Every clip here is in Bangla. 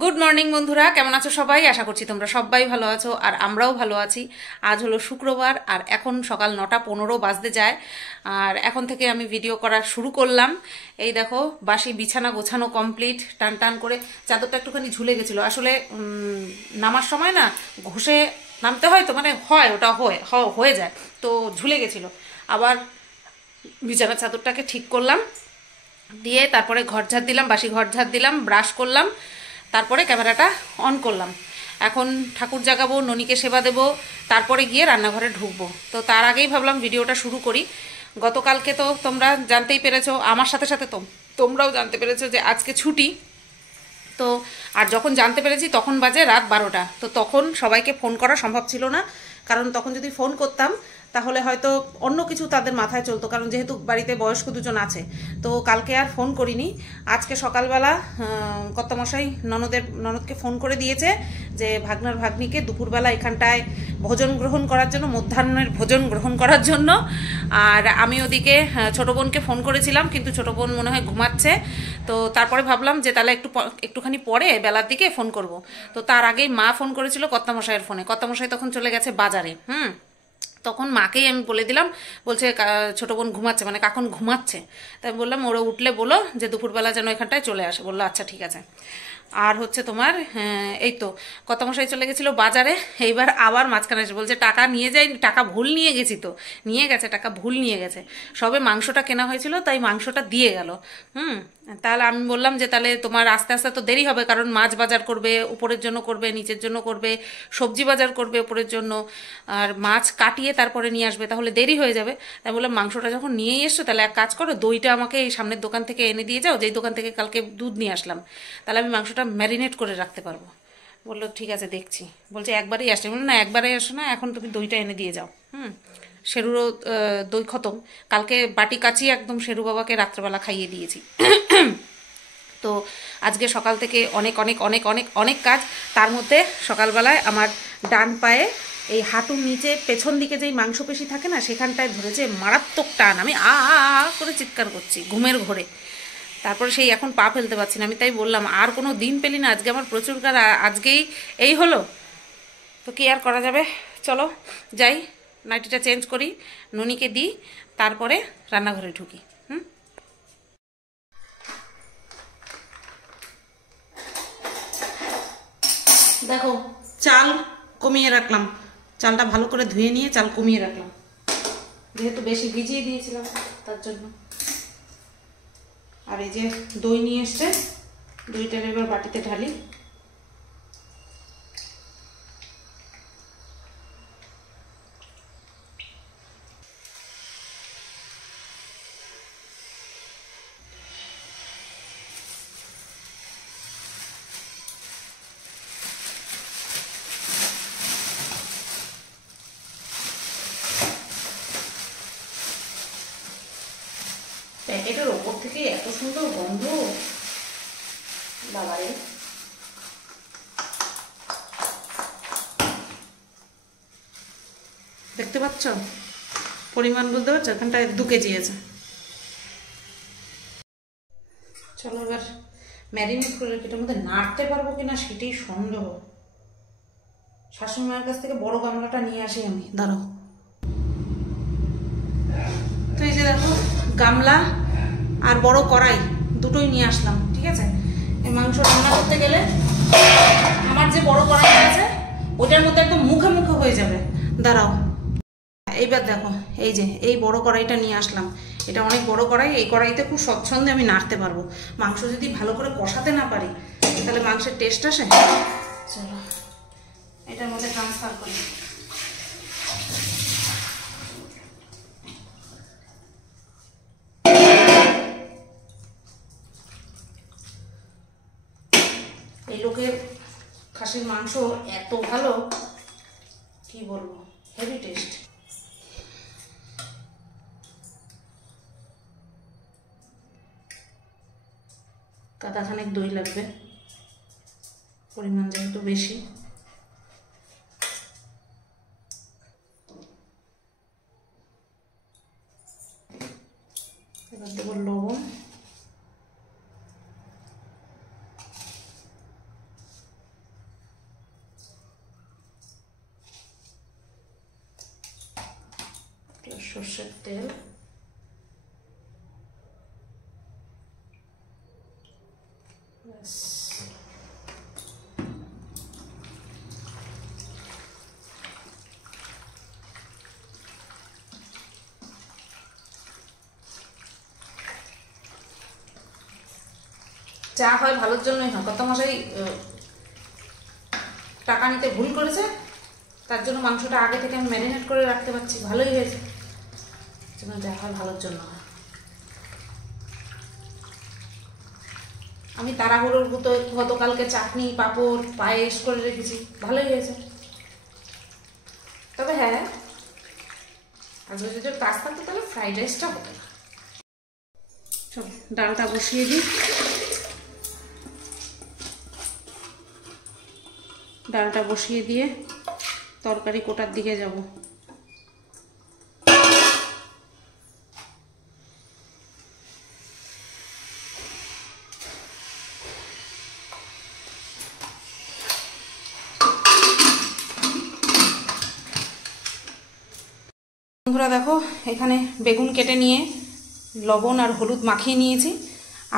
গুড মর্নিং বন্ধুরা, কেমন আছো সবাই? আশা করছি তোমরা সবাই ভালো আছো আর আমরাও ভালো আছি। আজ হলো শুক্রবার আর এখন সকাল 9:15 বাজতে যায়। আর এখন থেকে আমি ভিডিও করা শুরু করলাম। এই দেখো, বাসি বিছানা গোছানো কমপ্লিট। টান টান করে চাদরটা একটুখানি ঝুলে গেছিলো আসলে। নামার সময় না ঘষে নামতে হয়, তো মানে হয় ওটা হয়ে যায়, তো ঝুলে গেছিলো। আবার বিছানার চাদরটাকে ঠিক করলাম, দিয়ে তারপরে ঘর ঝাড় দিলাম, বাসি ঘর ঝাড় দিলাম, ব্রাশ করলাম, তারপরে ক্যামেরাটা অন করলাম। এখন ঠাকুর জাগাবো, ননিকে সেবা দেবো, তারপরে গিয়ে রান্নাঘরে ঢুকবো। তো তার আগেই ভাবলাম ভিডিওটা শুরু করি। গতকালকে তো তোমরা জানতেই পেরেছো, আমার সাথে সাথে তোমরাও জানতে পেরেছো যে আজকে ছুটি। তো আর যখন জানতে পেরেছি তখন বাজে রাত 12টা। তো তখন সবাইকে ফোন করা সম্ভব ছিল না, কারণ তখন যদি ফোন করতাম তাহলে হয়তো অন্য কিছু তাদের মাথায় চলতো, কারণ যেহেতু বাড়িতে বয়স্ক দুজন আছে। তো কালকে আর ফোন করিনি। আজকে সকালবেলা কর্তামশাই ননদকে ফোন করে দিয়েছে যে ভাগনার ভাগ্নিকে দুপুরবেলা এখানটায় ভোজন গ্রহণ করার জন্য, মধ্যাহ্নের ভোজন গ্রহণ করার জন্য। আর আমি ওদিকে ছোটো বোনকে ফোন করেছিলাম, কিন্তু ছোটো বোন মনে হয় ঘুমাচ্ছে। তো তারপরে ভাবলাম যে তাহলে একটুখানি পরে বেলার দিকে ফোন করব। তো তার আগেই মা ফোন করেছিল কর্তামশাইয়ের ফোনে। কর্তামশাই তখন চলে গেছে বাজারে। তখন মাকেই আমি বলে দিলাম, বলছে ছোটো বোন ঘুমাচ্ছে, মানে কাকুন ঘুমাচ্ছে। তাই বললাম ওরা উঠলে বলো যে দুপুরবেলা যেন এখানটায় চলে আসে। বললো আচ্ছা ঠিক আছে। আর হচ্ছে তোমার এই তো কর্তামশাই চলে গেছিলো বাজারে। এইবার আবার মাঝখানে এসে বলছে টাকা নিয়ে যাই, টাকা ভুল নিয়ে গেছি। তো নিয়ে গেছে, টাকা ভুল নিয়ে গেছে। সবে মাংসটা কেনা হয়েছিল, তাই মাংসটা দিয়ে গেল। তাহলে আমি বললাম যে তাহলে তোমার আস্তে আস্তে তো দেরি হবে, কারণ মাছ বাজার করবে, উপরের জন্য করবে, নিচের জন্য করবে, সবজি বাজার করবে উপরের জন্য, আর মাছ কাটিয়ে তারপরে নিয়ে আসবে, তাহলে দেরি হয়ে যাবে। তাই বললাম মাংসটা যখন নিয়েই এসছো তাহলে এক কাজ করো, দইটা আমাকে এই সামনের দোকান থেকে এনে দিয়ে যাও, যেই দোকান থেকে কালকে দুধ নিয়ে আসলাম, তাহলে আমি মাংসটা ম্যারিনেট করে রাখতে পারবো। বললো ঠিক আছে দেখছি। বলছে একবারেই আসছে। বললো না, একবারেই আসো না, এখন তুমি দইটা এনে দিয়ে যাও। শেরুরও দই খতম। কালকে বাটি কাচিয়ে একদম শেরু বাবাকে রাত্রেবেলা খাইয়ে দিয়েছি। তো আজকে সকাল থেকে অনেক অনেক অনেক অনেক অনেক কাজ। তার মধ্যে সকালবেলায় আমার ডান পায়ে এই হাঁটুর নিচে পেছন দিকে যেই মাংসপেশি থাকে না, সেখানটায় ধরেছে মারাত্মক টান। আমি আ আ আ করে চিৎকার করছি ঘুমের ঘোরে। তারপরে সেই এখন পা ফেলতে পারছি না। আমি তাই বললাম আর কোনো দিন পেলি না, আজকে আমার প্রচুর কাজ, আজকেই এই হলো। তো কি আর করা যাবে, চলো যাই, নাইটিটা চেঞ্জ করি, ননিকে দিই, তারপরে রান্নাঘরে ঢুকি। দেখো, চাল কমিয়ে রাখলাম, চালটা ভালো করে ধুয়ে নিয়ে চাল কমিয়ে রাখলাম, যেহেতু বেশি ভিজিয়ে দিয়েছিলাম তার জন্য। আর এই যে দই নিয়ে এসছে, দইটার এবার বাটিতে ঢালি। প্যাকেটের ওপর থেকে এত সুন্দর গন্ধ, বাবারে। দেখতে পাচ্ছ পরিমাণ, বুঝতে পারছো? এখানটায় 2 কেজি আছে। চলো এবার ম্যারিনেট করে, এটার মধ্যে নাড়তে পারবো কিনা সেটাই সন্দেহ। শাশুড়ি মায়ের কাছ থেকে বড় গামলাটা নিয়ে আসি আমি, দাঁড়াও। তো এই যে দেখো, গামলা আর বড় কড়াই দুটোই নিয়ে আসলাম, ঠিক আছে? এই মাংস রান্না করতে গেলে আমার যে বড় কড়াইটা আছে ওইটার মধ্যে একদম মুখে মুখে হয়ে যাবে। দাঁড়াও, এইবার দেখো, এই যে এই বড় কড়াইটা নিয়ে আসলাম। এটা অনেক বড় কড়াই, এই কড়াইতে খুব স্বচ্ছন্দে আমি নাড়তে পারবো। মাংস যদি ভালো করে কষাতে না পারি তাহলে মাংসের টেস্ট আসে। চলো এটার মধ্যে ট্রান্সফার করি। এই লোকের খাসির মাংস এত ভালো, কি বলবো, হেভি টেস্ট। কাদাখানেক দই লাগবে, পরিমাণ যেহেতু বেশি। এবার দেবো লবণ, সর্ষের তেল, চা হয় ভালোর জন্যই হয়। কত মশাই টাকা নিতে ভুল করেছে, তার জন্য মাংসটা আগে থেকে আমি ম্যারিনেট করে রাখতে পারছি, ভালোই হয়েছে। যা হয় ভালোর জন্য হয়। আমি তাড়াহুড়োর মতো গতকালকে চাটনি পাঁপড় পায়েস করে রেখেছি, ভালোই হয়েছে। তবে হ্যাঁ, আজকে যদি কাজ থাকতো তাহলে ফ্রাইড রাইসটা হতো না। চল ডালটা বসিয়ে দিই। ডালটা বসিয়ে দিয়ে তরকারি কোটার দিকে যাব। বন্ধুরা দেখো, এখানে বেগুন কেটে নিয়ে লবণ আর হলুদ মাখিয়ে নিয়েছি।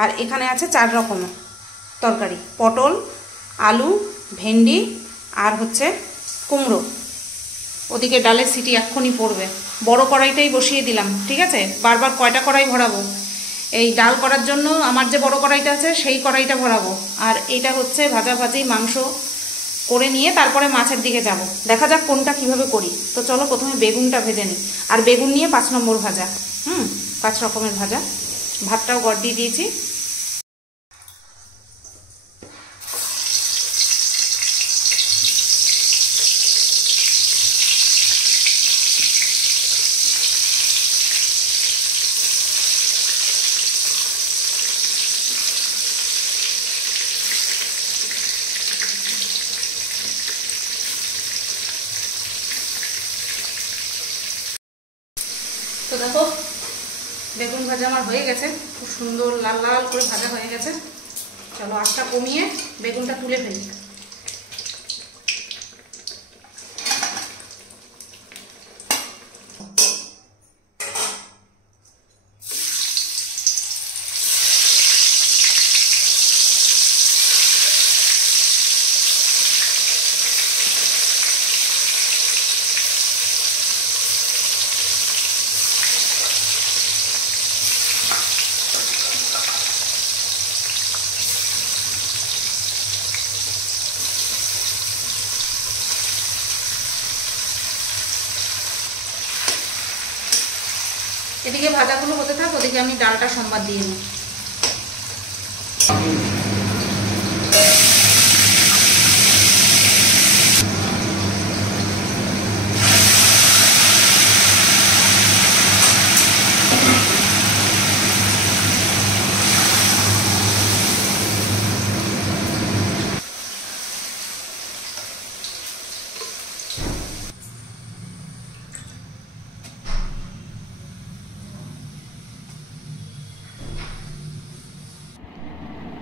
আর এখানে আছে 4 রকমের তরকারি, পটল, আলু, ভেন্ডি আর হচ্ছে কুমড়ো। ওদিকে ডালের সিটি এক্ষুনি পড়বে। বড় কড়াইটাই বসিয়ে দিলাম, ঠিক আছে? বারবার কয়টা কড়াই ভরাবো? এই ডাল করার জন্য আমার যে বড় কড়াইটা আছে সেই কড়াইটা ভরাবো। আর এইটা হচ্ছে ভাজাভাজি মাংস করে নিয়ে তারপরে মাছের দিকে যাব। দেখা যাক কোনটা কিভাবে করি। তো চলো প্রথমে বেগুনটা ভেজে নিই। আর বেগুন নিয়ে 5 নম্বর ভাজা, 5 রকমের ভাজা। ভাতটাও গড় দিয়ে দিয়েছি। তো দেখো বেগুন ভাজা আমার হয়ে গেছে, খুব সুন্দর লাল লাল করে ভাজা হয়ে গেছে। চলো আঁচটা কমিয়ে বেগুনটা তুলে ফেলি। এদিকে ভাজাগুলো হতে থাক, ওদিকে আমি ডালটা সম্বাদ দিয়ে নিই।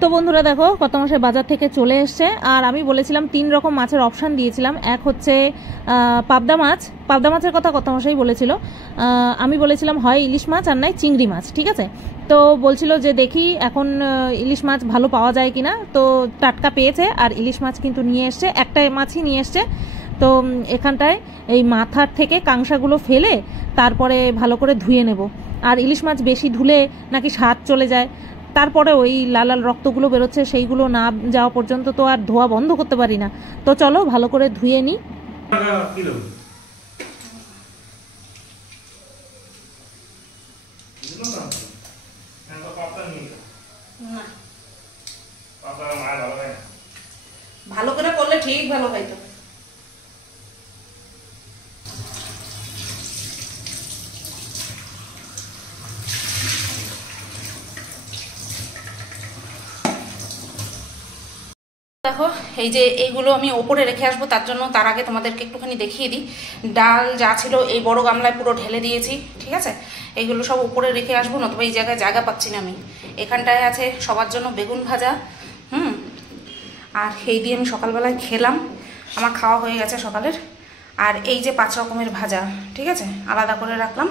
তো বন্ধুরা দেখো, কত মাসে বাজার থেকে চলে এসছে। আর আমি বলেছিলাম 3 রকম মাছের অপশান দিয়েছিলাম। এক হচ্ছে পাবদা মাছ, পাবদা মাছের কথা কত মাসেই বলেছিল। আমি বলেছিলাম হয় ইলিশ মাছ আর নাই চিংড়ি মাছ, ঠিক আছে? তো বলছিল যে দেখি এখন ইলিশ মাছ ভালো পাওয়া যায় কিনা। তো টাটকা পেয়েছে আর ইলিশ মাছ কিন্তু নিয়ে এসছে, একটা মাছই নিয়ে এসছে। তো এখানটায় এই মাথার থেকে কাংসাগুলো ফেলে তারপরে ভালো করে ধুয়ে নেব। আর ইলিশ মাছ বেশি ধুলে নাকি স্বাদ চলে যায়। তারপরে ওই লাল লাল রক্তগুলো বেরোচ্ছে, সেইগুলো না যাওয়া পর্যন্ত তো আর ধোয়া বন্ধ করতে পারি না। তো চলো ভালো করে ধুয়ে নিই। ভালো করে করলে ঠিক ভালো হয়তো। দেখো এই যে এইগুলো আমি ওপরে রেখে আসবো, তার আগে তোমাদেরকে একটুখানি দেখিয়ে দিই। ডাল যা ছিল এই বড় গামলায় পুরো ঢেলে দিয়েছি, ঠিক আছে? এইগুলো সব উপরে রেখে আসবো, নতুবা এই জায়গায় জায়গা পাচ্ছি না আমি। এখানটায় আছে সবার জন্য বেগুন ভাজা, আর এই দিয়ে আমি সকালবেলায় খেলাম, আমার খাওয়া হয়ে গেছে সকালের। আর এই যে 5 রকমের ভাজা, ঠিক আছে, আলাদা করে রাখলাম।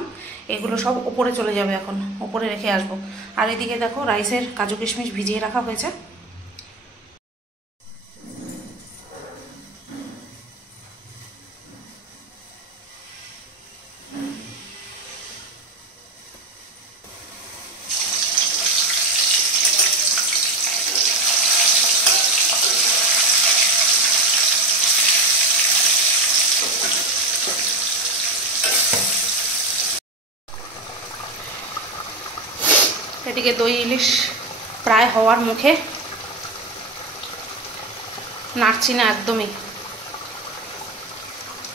এগুলো সব উপরে চলে যাবে, এখন উপরে রেখে আসবো। আর এদিকে দেখো রাইসের কাজু কিশমিশ ভিজিয়ে রাখা হয়েছে। এদিকে দই ইলিশ প্রায় হওয়ার মুখে, নাড়ছি না একদমই,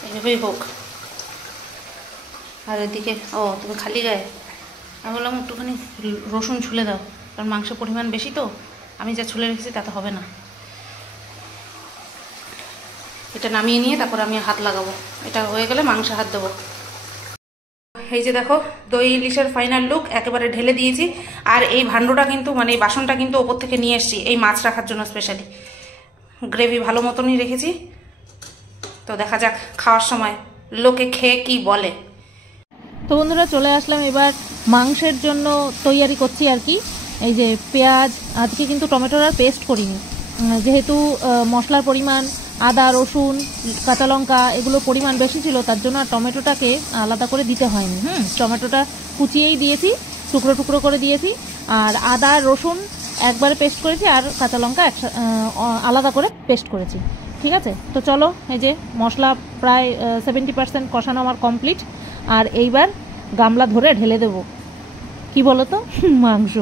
এইভাবেই হোক। আর এদিকে তুমি খালি গায়ে, আমি বললাম একটুখানি রসুন ছুলে দাও, কারণ মাংসের পরিমাণ বেশি তো, আমি যা ছুলে রেখেছি তাতে হবে না। এটা নামিয়ে নিয়ে তারপর আমি হাত লাগাবো, এটা হয়ে গেলে মাংসে হাত দেবো। এই যে দেখো দই ইলিশের ফাইনাল লুক, একেবারে ঢেলে দিয়েছি। আর এই ভাণ্ডটা কিন্তু মানে এই বাসনটা কিন্তু ওপর থেকে নিয়ে এসেছি এই মাছ রাখার জন্য স্পেশালি। গ্রেভি ভালো মতনই রেখেছি, তো দেখা যাক খাওয়ার সময় লোকে খেয়ে কি বলে। তো বন্ধুরা চলে আসলাম এবার মাংসের জন্য তৈয়ারি করছি আর কি। এই যে পেঁয়াজ, আজকে কিন্তু টমেটোর আর পেস্ট করিনি, যেহেতু মশলার পরিমাণ আদা রসুন কাঁচা লঙ্কা এগুলো পরিমাণ বেশি ছিল, তার জন্য আর টমেটোটাকে আলাদা করে দিতে হয়নি। টমেটোটা কুচিয়েই দিয়েছি, টুকরো টুকরো করে দিয়েছি। আর আদা রসুন একবারে পেস্ট করেছি, আর কাঁচা লঙ্কা আলাদা করে পেস্ট করেছি। ঠিক আছে, তো চলো, এই যে মশলা প্রায় 70% কষানো আমার কমপ্লিট। আর এইবার গামলা ধরে ঢেলে দেব, কি বলো তো, মাংস।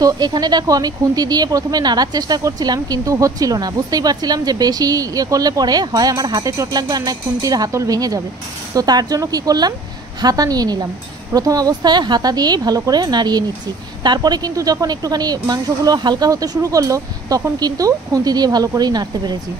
তো এখানে দেখো আমি খুন্তি দিয়ে প্রথমে নাড়ার চেষ্টা করছিলাম, কিন্তু হচ্ছিল না। বুঝতেই পারছিলাম যে বেশি করলে পরে হয় আমার হাতে চোট লাগবে, আর নয় খুন্তির হাতল ভেঙে যাবে। তো তার জন্য কি করলাম, হাতা নিয়ে নিলাম। প্রথম অবস্থায় হাতা দিয়েই ভালো করে নাড়িয়ে নিচ্ছি। তারপরে কিন্তু যখন একটুখানি মাংসগুলো হালকা হতে শুরু করলো, তখন কিন্তু খুন্তি দিয়ে ভালো করেই নাড়তে পেরেছি।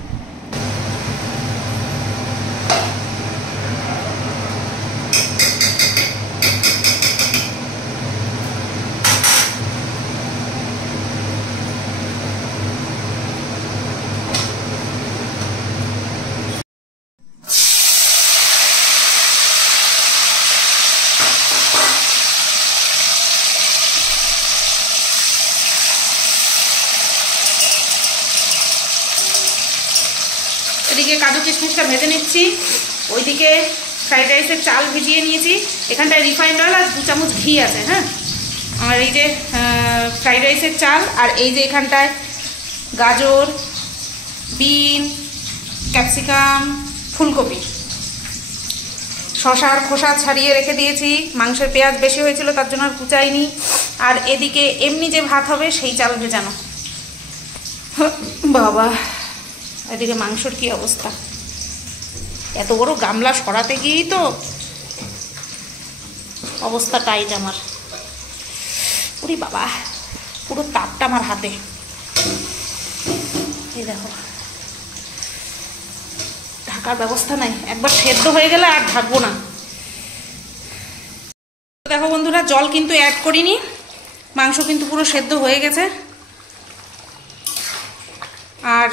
এদিকে কাজু কিশমিশটা ভেজে নিচ্ছি, ওইদিকে ফ্রাইড রাইসের চাল ভিজিয়ে নিয়েছি। এখানটায় রিফাইন্ড অয়েল আর 2 চামচ ঘি আছে। হ্যাঁ, আর এই যে ফ্রাইড রাইসের চাল, আর এই যে এখানটায় গাজর, বিন, ক্যাপসিকাম, ফুলকপি, শশার খোসা ছাড়িয়ে রেখে দিয়েছি। মাংসের পেঁয়াজ বেশি হয়েছিল তার জন্য আর কুচাইনি। আর এদিকে এমনি যে ভাত হবে সেই চাল ভেজানো। বাবা, এদিকে মাংসর কি অবস্থা, এত বড় গামলা সরাতে গিয়েই তো অবস্থা টাইট আমার। ওরে বাবা, পুরো তাপটা আমার হাতে। এই দেখো, ঢাকার ব্যবস্থা নাই, একবার সেদ্ধ হয়ে গেলে আর ঢাকবো না। দেখো বন্ধুরা, জল কিন্তু অ্যাড করিনি, মাংস কিন্তু পুরো সেদ্ধ হয়ে গেছে। আর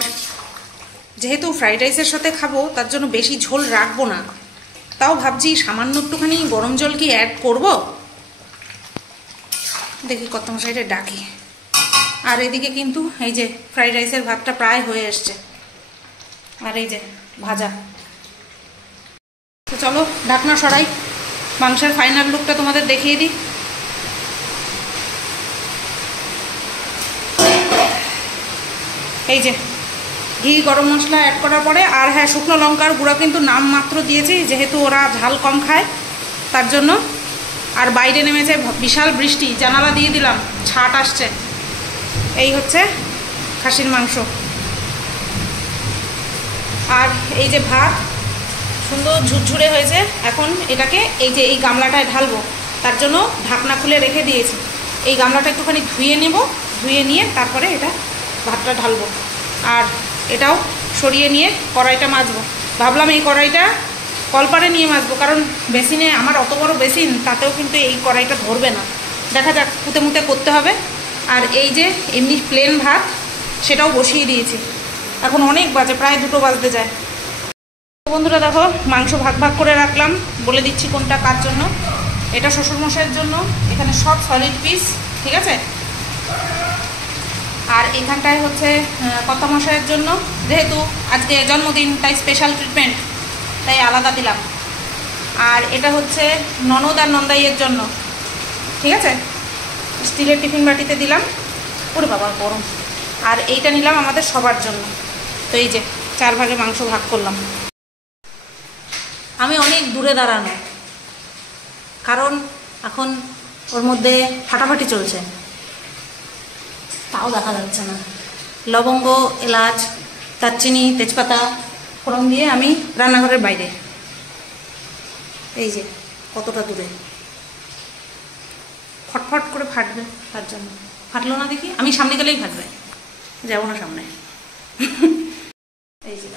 যেহেতু ফ্রাইড রাইসের সাথে খাবো, তার জন্য বেশি ঝোল রাখবো না। তাও ভাবছি সামান্য একটুখানি গরম জল কি অ্যাড করব, দেখি কত মশাইটা ডাকি। আর এদিকে কিন্তু এই যে ফ্রাইড রাইসের ভাতটা প্রায় হয়ে এসছে, আর এই যে ভাজা। তো চলো ঢাকনা সরাই, মাংসের ফাইনাল লুকটা তোমাদের দেখিয়ে দিই। এই যে ঘি গরম মশলা অ্যাড করার পরে, আর হ্যাঁ শুকনো লঙ্কার গুঁড়া কিন্তু নাম মাত্র দিয়েছি, যেহেতু ওরা ঝাল কম খায় তার জন্য। আর বাইরে নেমেছে বিশাল বৃষ্টি, জানালা দিয়ে দিলাম, ছাট আসছে। এই হচ্ছে খাসির মাংস। আর এই যে ভাত সুন্দর ঝুরঝুরে হয়েছে। এখন এটাকে এই যে এই গামলাটায় ঢালবো, তার জন্য ঢাকনা খুলে রেখে দিয়েছি। এই গামলাটা একটুখানি ধুয়ে নেব, ধুয়ে নিয়ে তারপরে এটা ভাতটা ঢালবো। আর এটাও সরিয়ে নিয়ে কড়াইটা মাজবো। ভাবলাম এই কড়াইটা কলপারে নিয়ে মাজবো, কারণ বেসিনে আমার অত বড় বেসিন, তাতেও কিন্তু এই কড়াইটা ধরবে না। দেখা যাক, পুঁতে মুতে করতে হবে। আর এই যে এমনি প্লেন ভাত, সেটাও বসিয়ে দিয়েছি। এখন অনেক বাজে, প্রায় 2টো বাজতে যায়। বন্ধুরা দেখো, মাংস ভাগ ভাগ করে রাখলাম, বলে দিচ্ছি কোনটা কার জন্য। এটা শ্বশুরমশাইয়ের জন্য, এখানে সব সলিড পিস, ঠিক আছে। আর এখানটায় হচ্ছে কর্তামশাইয়ের জন্য, যেহেতু আজকে জন্মদিন তাই স্পেশাল ট্রিটমেন্ট, তাই আলাদা দিলাম। আর এটা হচ্ছে ননদ আর নন্দাইয়ের জন্য, ঠিক আছে, স্টিলের টিফিন বাটিতে দিলাম। ওরে বাবা গরম। আর এইটা নিলাম আমাদের সবার জন্য। তো এই যে 4 ভাগে মাংস ভাগ করলাম। আমি অনেক দূরে দাঁড়ানো, কারণ এখন ওর মধ্যে ফাটাফাটি চলছে, তাও দেখা যাচ্ছে না। লবঙ্গ, এলাচ, দারচিনি, তেজপাতা ফোড়ন দিয়ে আমি রান্নাঘরের বাইরে, এই যে কতটা দূরে, ফটফট করে ফাটবে, তার জন্য। ফাটলো না দেখি, আমি সামনে গেলেই ফাটবে, যাবো না সামনে। এই যে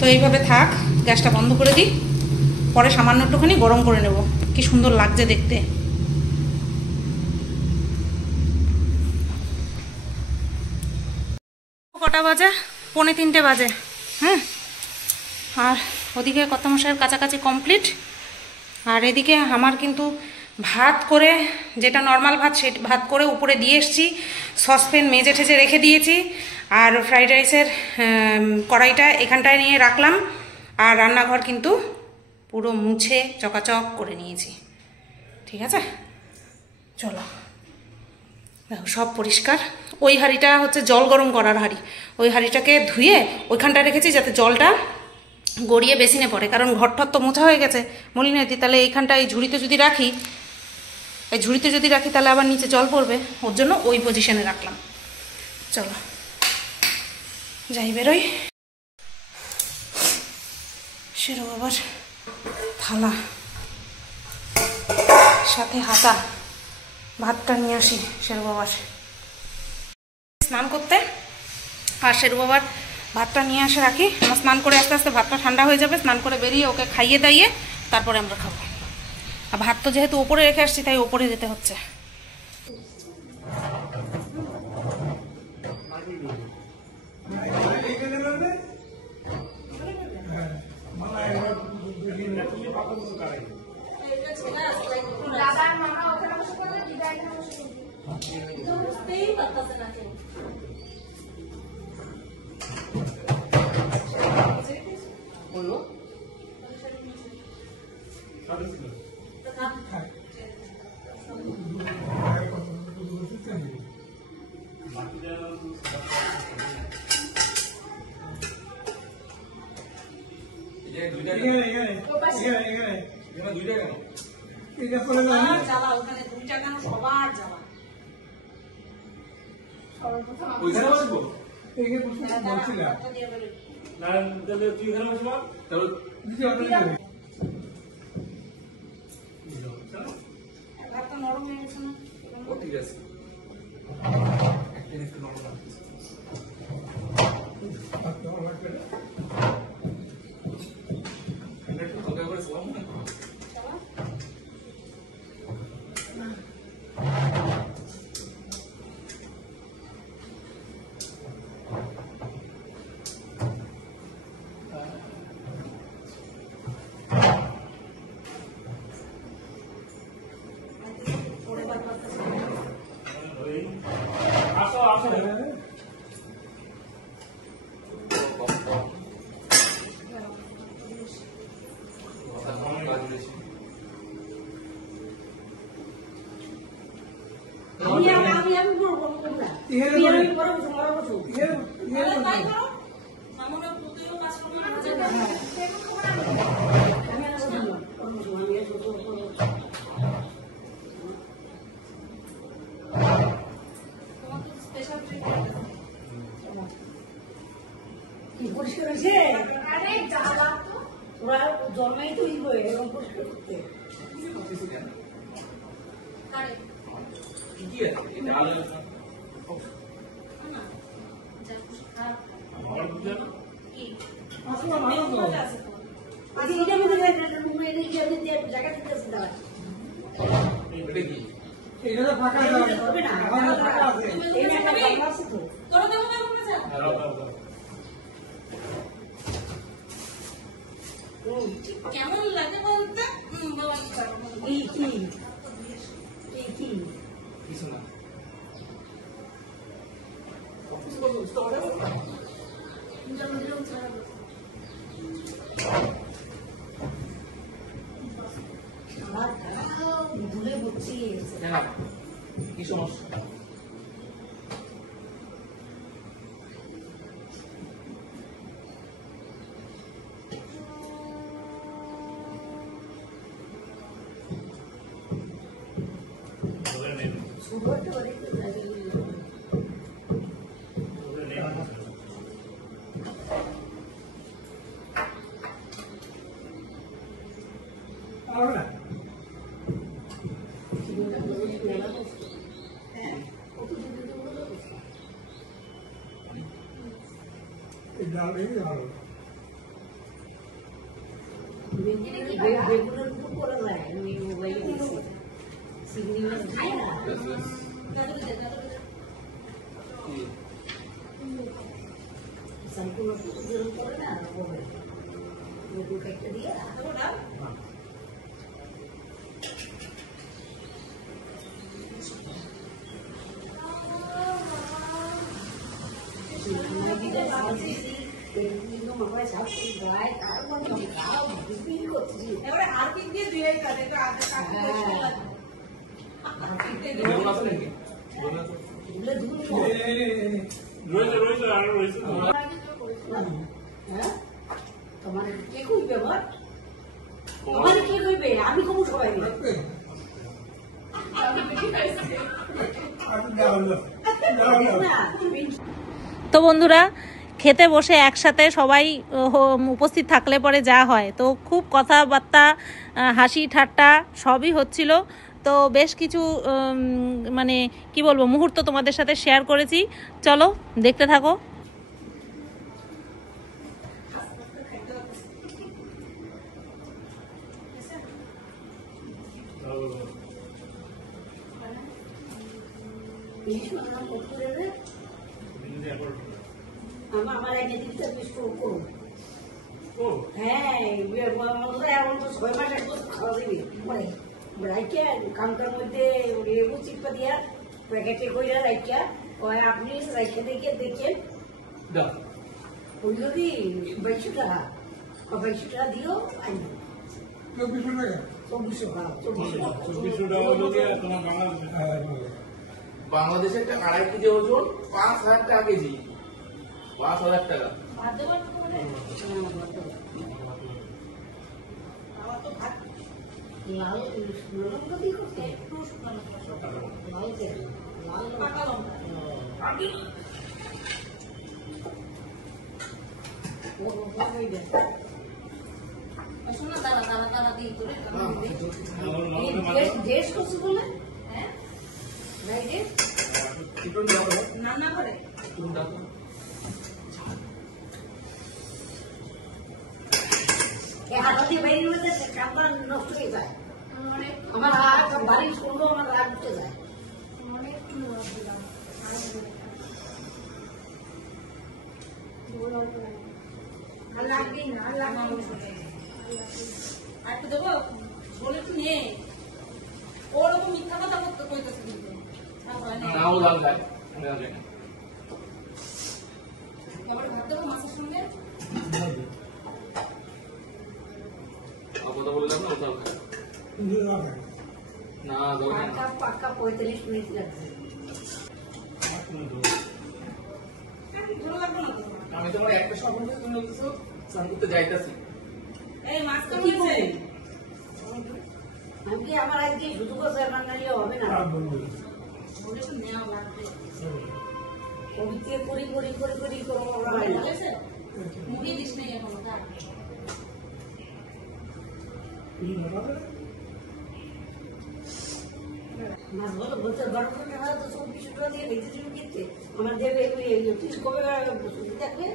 তো এইভাবে থাক, গ্যাসটা বন্ধ করে দিই, পরে সামান্য একটুখানি গরম করে নেব। কি সুন্দর লাগছে দেখতে। কটা বাজে? 2:45 বাজে। হ্যাঁ, আর ওদিকে কর্তামশাইয়ের কাছাকাছি কমপ্লিট। আর এদিকে আমার কিন্তু ভাত করে, যেটা নর্মাল ভাত, সে ভাত করে উপরে দিয়ে এসছি। সসপ্যান মেজে ঠেজে রেখে দিয়েছি। আর ফ্রাইড রাইসের কড়াইটা এখানটায় নিয়ে রাখলাম। আর রান্নাঘর কিন্তু পুরো মুছে চকাচক করে নিয়েছি, ঠিক আছে। চলো, দেখো সব পরিষ্কার। ওই হাঁড়িটা হচ্ছে জল গরম করার হাঁড়ি, ওই হাঁড়িটাকে ধুয়ে ওইখানটা রেখেছি যাতে জলটা গড়িয়ে বেসিনে পড়ে, কারণ ঘরঠর তো মোছা হয়ে গেছে মলিনাতি। তাহলে এইখানটা এই ঝুড়িতে যদি রাখি, তাহলে আবার নিচে জল পড়বে, ওর জন্য ওই পজিশনে রাখলাম। চলো যাই, বেরোই। সেরো বাবার থালা, সাথে হাতা, ভাতটা নিয়ে আসি শেরু বাবার। স্নান করতে, আর শেরু বাবার ভাতটা নিয়ে আসে রাখি। আমার স্নান করে আস্তে আস্তে ভাতটা ঠান্ডা হয়ে যাবে, স্নান করে বেরিয়ে ওকে খাইয়ে দাইয়ে তারপরে আমরা খাবো। আর ভাত তো যেহেতু ওপরে রেখে আসছি, তাই ওপরে যেতে হচ্ছে। পরিষ্কার হয়েছে ওরা জন্মাই তো এরকম পরিষ্কার করতে জায়গা থেকে কেমন লাগে বলতে কিছু না ধুলে বলছি কি সমস্যা বেগুনের উপর করা যায় আমি মোবাইলে দেখছি চিংড়ি মাছ খাই না সম্পূর্ণ যেরকম করে না বেগুন একটা দিয়ে তোমার কে কইবে আমার কে কইবে আমি কমু সবাই তো বন্ধুরা খেতে বসে একসাথে সবাই উপস্থিত থাকলে পরে যা হয়, তো খুব কথাবার্তা হাসি ঠাট্টা সবই হচ্ছিল। তো বেশ কিছু মানে কি বলবো মুহূর্ত তোমাদের সাথে শেয়ার করেছি, চলো দেখতে থাকো। আমার এনে দিতে করুন হ্যাঁ এখন তো 6 মাস 1 বছর খাওয়া যাবে রাইকা কামটার মধ্যে লেবু চিপা দিয়া প্যাকেটে কইরা রাইকা ওই আপনি রাইখে দেখেন ওই যদি 22 টাকা 22 টাকা দিও আইন 2400 টাকা 2400 টাকা বাংলাদেশে একটা 2.5 কেজি ওজন 5,000 টাকা কেজি 5,000 টাকা লাল লঙ্কা দিয়ে করতে লাল পাকা লঙ্কা শোনা তারা তারা তারা দিয়ে করে দেশ করছে বলে হ্যাঁ রান্না করে হাত দিয়ে বাইরে নিয়ে কামড়া নষ্ট হয়ে যায় আমার হাত বাড়ির করলেও আমার রাগ উঠে যায় একটু দেবো বলে একটু নিয়ে ওরকম মিথ্যা কথা করতে কইতেছে কিন্তু ভাত দেবো মাছের সঙ্গে কথা বললাম না পাক্কা 45 মিনিট লাগছে আমি তোমার একটা স্বপ্ন তুমি বলতেছো স্নান করতে যাইতাছি। কি করে? আমি কি আমার আজকে শুধু বছর বাঙালি হবে না কবিতে করি করি করি করি কোনো হয় না মাছ বলো বলতে গরম করে হয় তো 24 টাকা দিয়ে ভেজে তুমি কিনতে আমার দেবে তুই কবে ছুটি থাকবে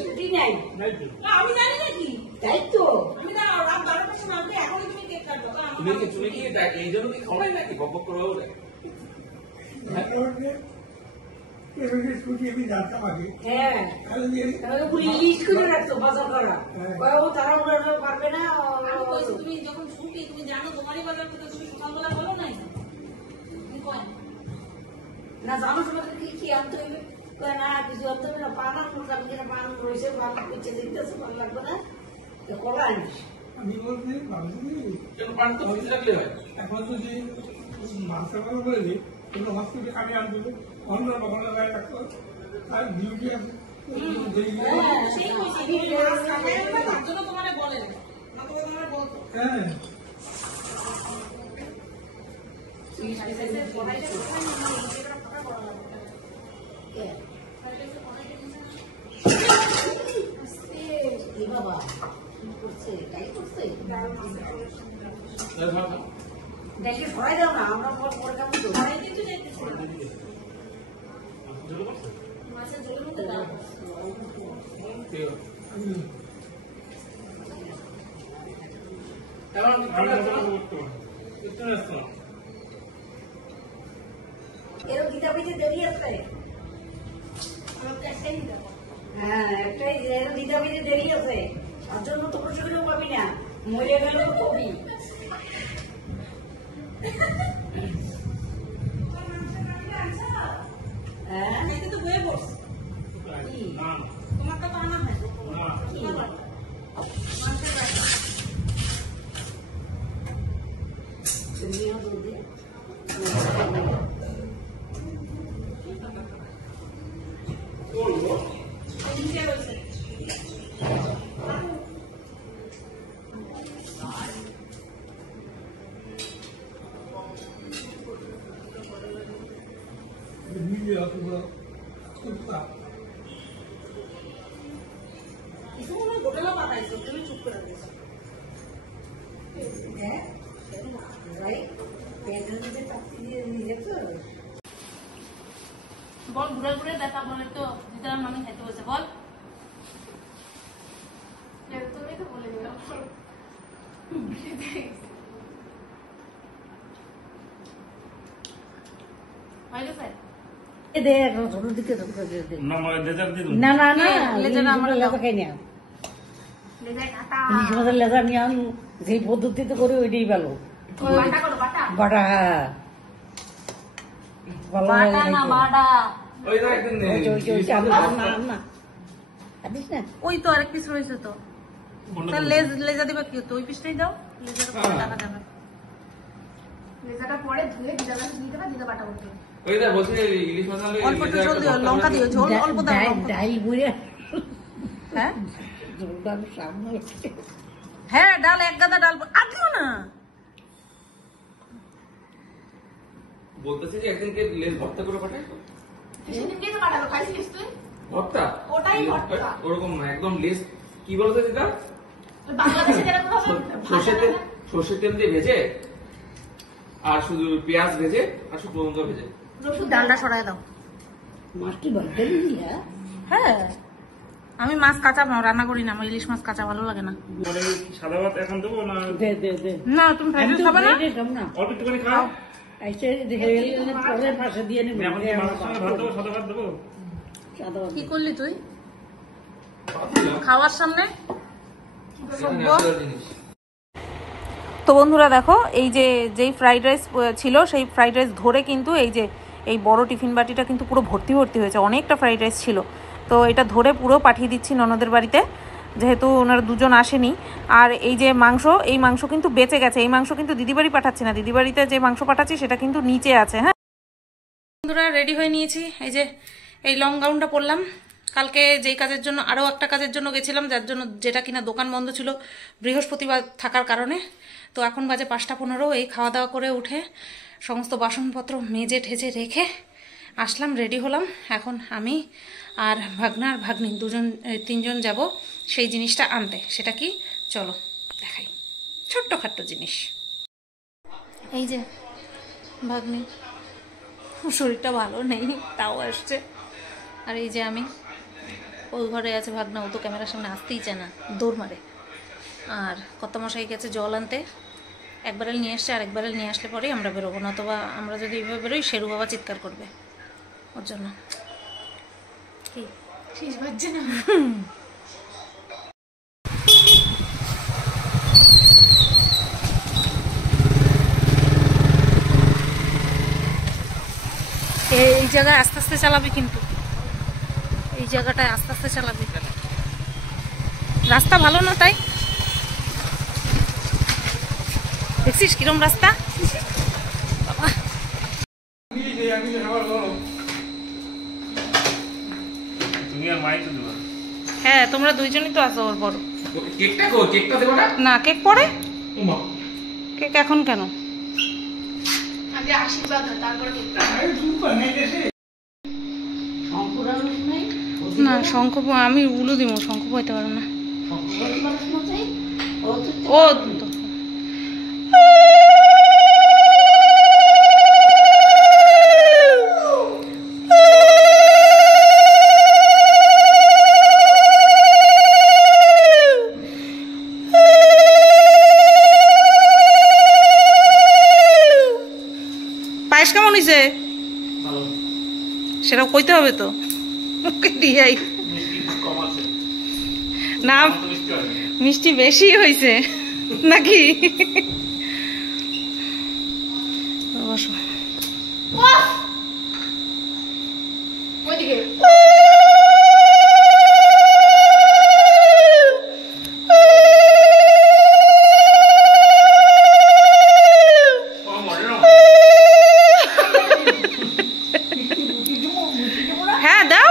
ছুটি নাই আমি জানি নাকি তাই তো আমি না রাত 12টার সময় আসবে এখনই তুমি কেক কাটবে তুমি কি এই জন্য কি খাওয়াই নাকি বক বক করে ওরে? হ্যাঁ তাহলে পুরি লিস্ট করে রাখতো বাজার করা ও তারা ওরা পারবে না তুমি যখন ছুটি তুমি জানো তোমারই বাজার করতে তুমি সকালবেলা বলো নাই না জানো সময় কি কি আনতে হবে না কিছু আনতে হবে না পান আনবো আমি যেটা পান রয়েছে পান পিছিয়ে দিতেছে পান লাগবে না কলা আনিস আমি বলছি ভাবছি কেন পান তো ফ্রিজে রাখলে হয়। এখন যদি মাছের কথা বলে দিই কোনো হসপিটালে আমি আনবো অন্য দোকানে গায়ে রাখতো আর ডিউটি আছে তার জন্য তোমার বলেন তোমার বলতো হ্যাঁ বাবা করছে তাই করছে দেখে সরাই দাও না আমরা পরে কেমন তো মাছের ঝোলের মধ্যে দাও এরকম গীতাপিতে দেরি আছে হ্যাঁ একটাই এরকম গীতাপিতে দেরি আছে তার জন্য তো প্রচুরও পাবি না মরে গেলেও কবি হ্যাঁ এতে তো বয়ে পড়ছে কি তোমারটা তো আনা হয় তুমিও বলবে নিজে অথবা কুত্তা গোটেলা পাঠাইছো তুমি চুপ করে দিয়েছো হ্যাঁ রাইট পেটের মধ্যে চাকরি দিয়ে নিয়ে যেত বল ঘুরে ঘুরে দেখা বলে তো দিদার মামি খেতে বসে বল তুমি তো বলে দিলাম হয়ে গেছে দে এখন ছোট দিকে না না না না লেজার আমরা লেজা খাই না লেজায় কাটা ইলিশ মাছের লেজা নিয়ে আন যেই পদ্ধতিতে করে ওইটাই ভালো বাটা করো বাটা বাটা ভালো বাটা না বাটা ওই তো একদিন আনিস না ওই তো আরেক পিস রয়েছে তো তার লেজা দিবা কি তো ওই পিসটাই দাও লেজার পরে দেখা যাবে লেজাটা পরে ধুয়ে দিদা গাছ দিয়ে দেবা দিদা বাটা করতে ওই দা বলছি ইলিশ মাছ আনলে অল্প একটু ঝোল দিও লঙ্কা দিও ঝোল অল্প দাও লঙ্কা। ডাইল বুড়ে হ্যাঁ ঝোলটার সামনে হ্যাঁ ডাল এক গাদা ডাল আর দিও না বলতেছি যে একদিনকে লেস ভর্তা করে পাঠাই সেদিন কে তো বাটালো খাইছিস তুই ভর্তা ওটাই ভর্তা। ওরকম না একদম লেস কি বলতো দিদা বাংলাদেশে যেরকম সর্ষের তেল দিয়ে ভেজে আর শুধু পেঁয়াজ ভেজে আর শুকনো লঙ্কা ভেজে রসুন ডালটা সরাই দাও মাছটি বাড়তে দিলা হ্যাঁ আমি মাছ কাঁচা রান্না করি না আমার ইলিশ মাছ কাঁচা ভালো লাগে না মানে সাদা ভাত এখন দেবো না দে দে দে না তুমি ফ্রাইড রাইস খাবে না না অল্প একটুখানি খাও এসে পরে পাশে দিয়ে নেব এখন কি মাছের সঙ্গে ভাত দেবো সাদা ভাত দেবো কি করলি তুই খাওয়ার সামনে জিনিস তো বন্ধুরা দেখো এই যে যেই ফ্রাইড রাইস ছিল সেই ফ্রাইড রাইস ধরে কিন্তু এই যে এই বড় টিফিন বাটিটা কিন্তু পুরো ভর্তি ভর্তি হয়েছে অনেকটা ফ্রাইড রাইস ছিল তো এটা ধরে পুরো পাঠিয়ে দিচ্ছি ননদের বাড়িতে যেহেতু ওনারা দুজন আসেনি। আর এই যে মাংস, এই মাংস কিন্তু বেঁচে গেছে। এই মাংস কিন্তু দিদিবাড়ি পাঠাচ্ছি না, দিদিবাড়িতে যে মাংস পাঠাচ্ছি সেটা কিন্তু নিচে আছে। হ্যাঁ বন্ধুরা, রেডি হয়ে নিয়েছি। এই যে এই লং গাউনটা পরলাম। কালকে যেই কাজের জন্য, আরও একটা কাজের জন্য গেছিলাম, যার জন্য যেটা কিনা দোকান বন্ধ ছিল বৃহস্পতিবার থাকার কারণে। তো এখন বাজে 5টা 15। এই খাওয়া দাওয়া করে উঠে সমস্ত বাসনপত্র মেজে ঠেজে রেখে আসলাম, রেডি হলাম। এখন আমি আর ভাগনা আর ভাগ্নি তিনজন যাব সেই জিনিসটা আনতে। সেটা কি চলো দেখাই, ছোট্টখাট্ট জিনিস। এই যে ভাগ্নি, শরীরটা ভালো নেই তাও আসছে। আর এই যে আমি, ওই ঘরে আছে ভাগনা, ও তো ক্যামেরার সামনে আসতেই চায় না, দৌড় মারে। আর কর্তামশাই গেছে জল আনতে, এক ব্যারেল নিয়ে আসছে, আর এক ব্যারেল নিয়ে আসলে পরেই আমরা বেরোবো, না অথবা আমরা যদি এইভাবে বেরোই শেরু বাবা চিৎকার করবে। ওর জন্য কি শেষ বাজছে না। এই জায়গায় আস্তে আস্তে চালাবি, কিন্তু এই জায়গাটায় আস্তে আস্তে চালাবি, রাস্তা ভালো না তাই। দেখছিস কিরম রাস্তা। হ্যাঁ তোমরা দুইজনই তো আছো ওর বড়। কেকটা দেবো না? না কেক পরে, কেক এখন কেন? না শঙ্খ আমি উলু দিব, শঙ্খ পাইতে পারো না। ও পায়েস কেমন হয়েছে সেটা কইতে হবে তো, ওকে দিয়াই না। মিষ্টি বেশি হয়েছে নাকি? বসো। হ্যাঁ দাও,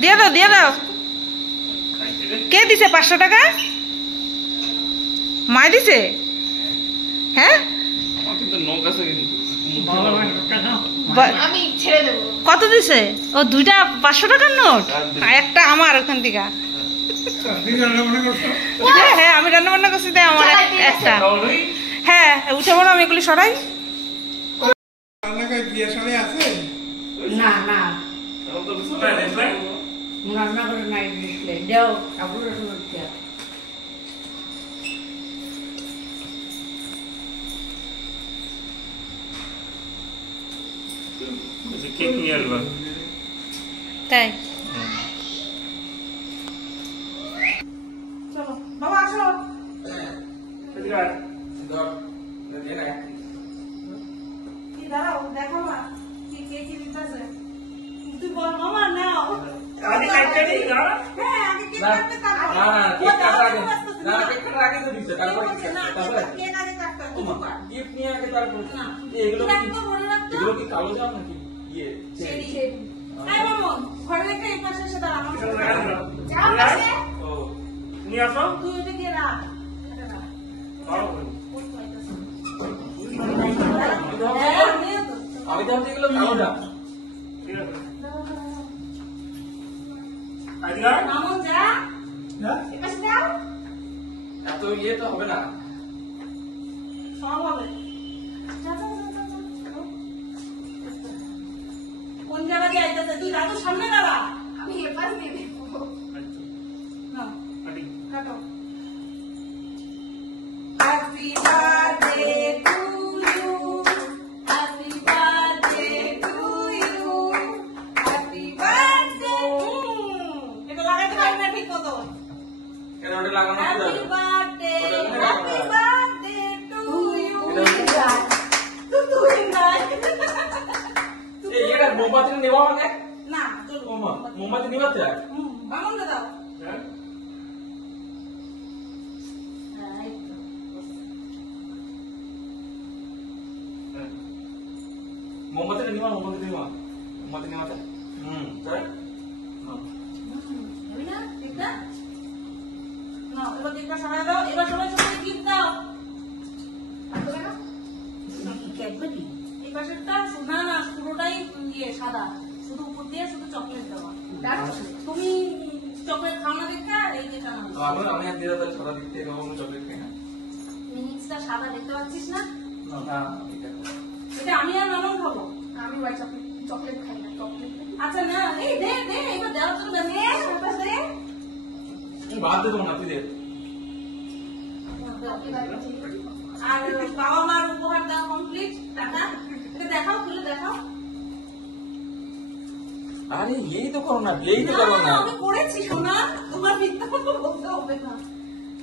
দিয়ে দাও দিয়ে দাও। কে দিছে 500 টাকা? মায় দিছে? হ্যাঁ কত দিছে? ও দুইটা 500 টাকার নোট, একটা আমার ওখান থেকে। হ্যাঁ আমি রান্না বান্না করছি, তাই আমার একটা। হ্যাঁ উঠে বলো, আমি এগুলি সরাই। না না রান্না করে নাই দিলে দেও কাপড়ের সমস্যা। তাই চলো বাবা আসো। দাঁড়াও দেখো মা কি কে কি দিতেছে। তুই বল মামা নাও। আগে কাটতে দিই না। হ্যাঁ আগে কেক কাটতে তারপর না কেক কাটার আগে তো দিতে, তারপর কেক আগে কাটতে হবে। মামা গিফট নিয়ে আগে তারপর না এগুলো কি কালো জাম নাকি? ইয়ে চেরি। আয় মামা ঘরে রেখে এই পাশে এসে দাঁড়া। যাও পাশে। ও নিয়ে আসো, তুই ওটা দিয়ে রাখ। এটা রাখ। আমি তো ভাবছি এগুলো কালো জাম। এত ইয়ে তো হবে না, সব হবে। কোন জায়গা দিয়ে আইতেছে? তুই দাদুর সামনে দাঁড়া, আমি এপাশ দিয়ে দেখবো। কাটো। Happy birthday to you, happy birthday to you, happy birthday. এটা লাগাতে পারি না ঠিক মতো। কেন ওটা লাগানো হবে? Happy birthday, happy birthday to you. তুই না এই এটা মোমবাতি নেওয়া মানে না, তোর মোমবাতি নিবাতে বামনটা দাও। হ্যাঁ হ্যাঁ, এই তো। মোমবাতিটা নিমা, মোমবাতি নিমা, মোমবাতি নিমাতে। তাই হবে না? ঠিক না? নাও, এবার দিকটা সরাই দাও। এবার সবাই সবাই গিফট দাও। আচ্ছা, দেখো। ক্যাডবেরি এই পাশেরটা না না পুরোটাই ইয়ে সাদা, শুধু উপর দিয়ে শুধু চকলেট দেওয়া। তুমি চকলেট খাও না দেখতে, এই যেটা না তো আমি আর দিদা তার সাদা দিক থেকে কখনো চকলেট খাই না। মিনিটসটা সাদা দেখতে পাচ্ছিস না? না, এটা খাবো। এটা আমি আর মামন খাবো। আমি ভাই চকলেট খাই না, চকলেট আচ্ছা না, এই দে দে, এবার দেওয়ার জন্য দে, বাতাস দে। তুমি বাদ দে, না তুই দে। আর বাবা মার উপহার দেওয়া কমপ্লিট, টাকা এটা দেখাও, খুলে দেখাও। আরে এই তো করো না, এই তো করো না। আমি করেছি সোনা, তোমার মিথ্যা কথা বলতে হবে না।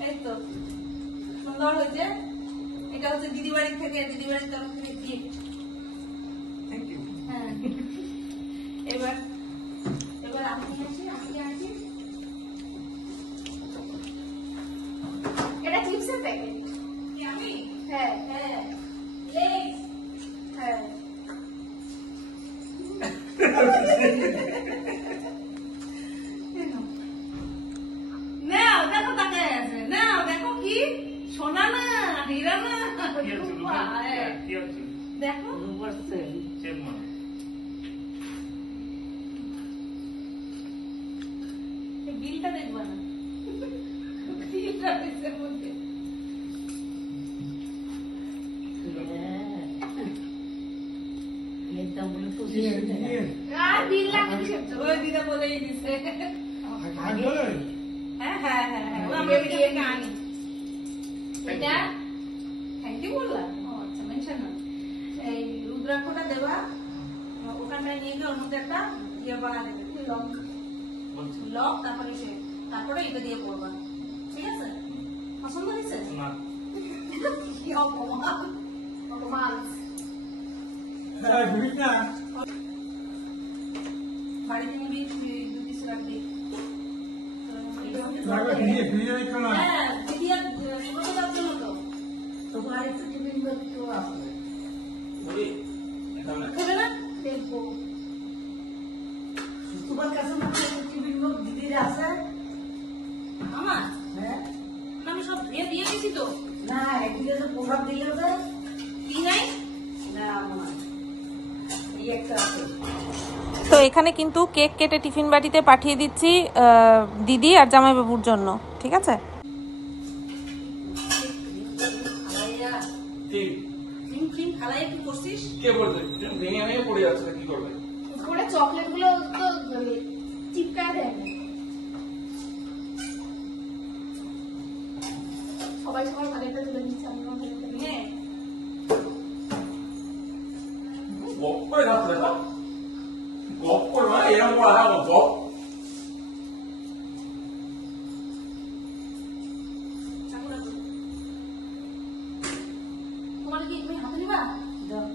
এই তো সুন্দর হয়েছে। এটা হচ্ছে দিদি বাড়ির থেকে, দিদি বাড়ির তরফ থেকে গিফট। Thank you. হ্যাঁ, এবার এবার আমি আসি, আজকে আসি। এটা চিপসের প্যাকেট। কি আমি? হ্যাঁ হ্যাঁ, লেস। হ্যাঁ নাও, দেখো তাকে আছে। নাও, দেখো কি সোনা না, হীরা না, রূপা। হ্যাঁ, দেখো এই বিলটা দেখবা না, বিলটা হয়েছে মধ্যে। এর দাম বলে তো আর বিল লাগে কিসের জন্য? ওই দিদা বলেই দিছে। আগে হ্যাঁ হ্যাঁ হ্যাঁ হ্যাঁ, ও আমি এদিকে থেকে আনি। এটা থ্যাংক ইউ বললাম। ও আচ্ছা, মেনশন না। এই রুদ্রাক্ষটা দেবা, ওখানটায় নিয়ে গিয়ে ওর মধ্যে একটা ইয়ে বানা দেবে, লক, তারপরে সে তারপরে এটা দিয়ে করবা। ঠিক আছে? পছন্দ হয়েছে? না, কি অপমান। অপমান। হ্যাঁ বুঝিনা বাড়িতে নিবি, দুটি রাখবি। লাগে ফিরে রেখো না হ্যাঁ, দিদি আর ছোট যাচ্ছে না তো। তোমার একটু টিফিন করতে আছে ওই এখন না। খাবে না? দেখবো। তোমার কাছে মনে হয় টিফিন বক্স দিদির আছে? আমার হ্যাঁ আমি সব ধুয়ে দিয়ে গেছি তো। না, একদিকে যে প্রভাব দিলে যে কি নাই? না আমার এই একটা আছে। তো এখানে কিন্তু কেক কেটে টিফিন বাটিতে পাঠিয়ে দিচ্ছি দিদি আর জামাইবাবুর জন্য, ঠিক আছে? খালাইয়া কি ক্রিম ক্রিম খালাইয়া কি করছিস? কে বলবে? ভেঙে ভেঙে পড়ে যাচ্ছে, কি করবে? উপরে চকলেট গুলো তো চিপকায় দেয় না। সবাই সবার ভাগেরটা তুলে নিচ্ছে, আমি আমার ভাগেরটা নিই। নে গপ করে যাচ্ছে দেখো, গপ করে মানে এরকম করা হয় না, গপ। চাকুটা দে। তোমার কি তুমি হাতে নিবা? দাও।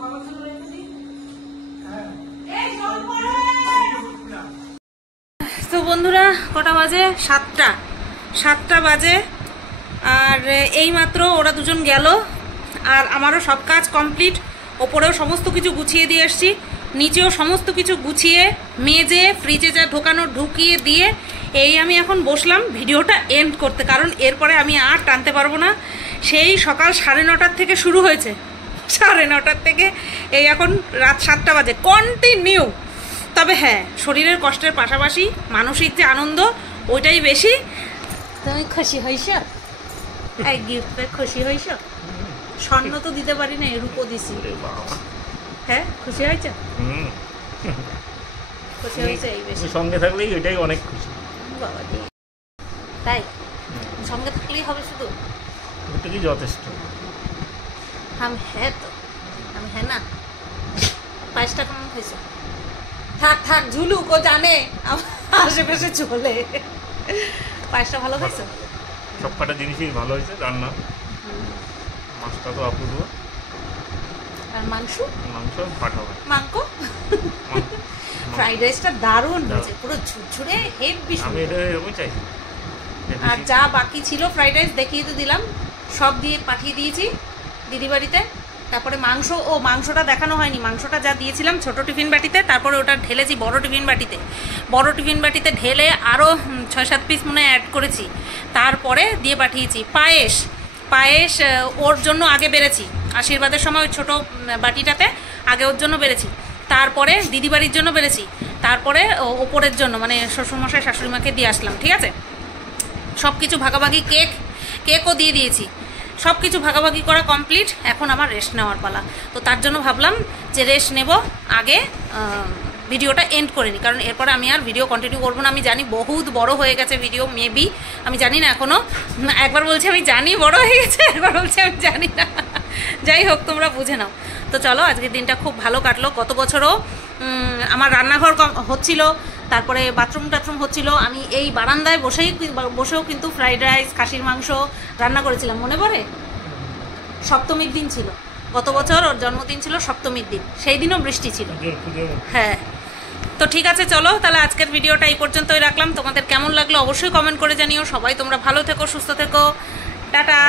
বাবার জন্য রেখে দিই। এই জল পড়ে। তো বন্ধুরা, কটা বাজে? 7টা বাজে। আর এইমাত্র ওরা দুজন গেল, আর আমারও সব কাজ কমপ্লিট। ওপরেও সমস্ত কিছু গুছিয়ে দিয়ে এসছি, নিচেও সমস্ত কিছু গুছিয়ে মেজে ফ্রিজে যা ঢোকানো ঢুকিয়ে দিয়ে এই আমি এখন বসলাম ভিডিওটা এন্ড করতে, কারণ এরপরে আমি আর টানতে পারবো না। সেই সকাল 9:30 থেকে শুরু হয়েছে, 9:30 থেকে এই এখন রাত 7টা বাজে কন্টিনিউ। তবে হ্যাঁ, শরীরের কষ্টের পাশাপাশি মানসিক যে আনন্দ ওইটাই বেশি। তুমি খুশি হয়েছ? এই গিফট পেয়ে খুশি হয়েছ? স্বর্ণ তো দিতে পারি না, রূপো দিছি। হ্যাঁ, খুশি হয়েছে? খুশি হয়েছে এই বেশি। সঙ্গে থাকলেই এটাই অনেক খুশি। বাবা রে। তাই সঙ্গে থাকলেই হবে শুধু? এটুকুই যথেষ্ট। আমি হ্যাঁ তো, আমি হ্যাঁ না। পায়েসটা কেমন হয়েছে? থাক থাক, ঝুলুক, ও জানে আমার আশেপাশে চলে। পায়েসটা ভালো খাইছো? সব কটা জিনিসই ভালো হয়েছে রান্না। মাছটা তো অপূর্ব, আর মাংস পাঠাবে ফ্রাইড রাইসটা দারুণ হয়েছে, পুরো ঝুরঝুরে হেভি। আমি এটা এরকমই চাইছি। আর যা বাকি ছিল ফ্রাইড রাইস দেখিয়ে তো দিলাম, সব দিয়ে পাঠিয়ে দিয়েছি দিদি বাড়িতে। তারপরে মাংসটা দেখানো হয়নি, মাংসটা যা দিয়েছিলাম ছোট টিফিন বাটিতে, তারপরে ওটা ঢেলেছি বড় টিফিন বাটিতে ঢেলে আরও 6-7 পিস মনে অ্যাড করেছি, তারপরে দিয়ে পাঠিয়েছি। পায়েস ওর জন্য আগে বেড়েছি, আশীর্বাদের সময় ওই ছোটো বাটিটাতে আগে ওর জন্য বেড়েছি, তারপরে দিদি বাড়ির জন্য বেড়েছি, তারপরে ওপরের জন্য মানে শ্বশুরমশাই শাশুড়িমাকে দিয়ে আসলাম। ঠিক আছে, সব কিছু ভাগাভাগি, কেকও দিয়ে দিয়েছি, সব কিছু ভাগাভাগি করা কমপ্লিট। এখন আমার রেস্ট নেওয়ার পালা, তো তার জন্য ভাবলাম যে রেস্ট নেব, আগে ভিডিওটা এন্ড করে নিই, কারণ এরপরে আমি আর ভিডিও কন্টিনিউ করবো না। আমি জানি বহুত বড় হয়ে গেছে ভিডিও, মেবি, আমি জানি না এখনও। একবার বলছি আমি জানি বড় হয়ে গেছে, একবার বলছি আমি জানি না। যাই হোক, তোমরা বুঝে নাও। তো চলো, আজকের দিনটা খুব ভালো কাটলো। গত বছরও আমার রান্নাঘর হচ্ছিল, তারপরে বাথরুম হচ্ছিল, আমি এই বারান্দায় বসেও কিন্তু ফ্রাইড রাইস, খাসির মাংস রান্না করেছিলাম, মনে পড়ে? সপ্তমীর দিন ছিল গত বছর, ওর জন্মদিন ছিল সপ্তমীর দিন, সেই দিনও বৃষ্টি ছিল। হ্যাঁ, তো ঠিক আছে, চলো তাহলে আজকের ভিডিওটা এই পর্যন্তই রাখলাম। তোমাদের কেমন লাগলো অবশ্যই কমেন্ট করে জানিও। সবাই তোমরা ভালো থেকো, সুস্থ থেকো, টাটা।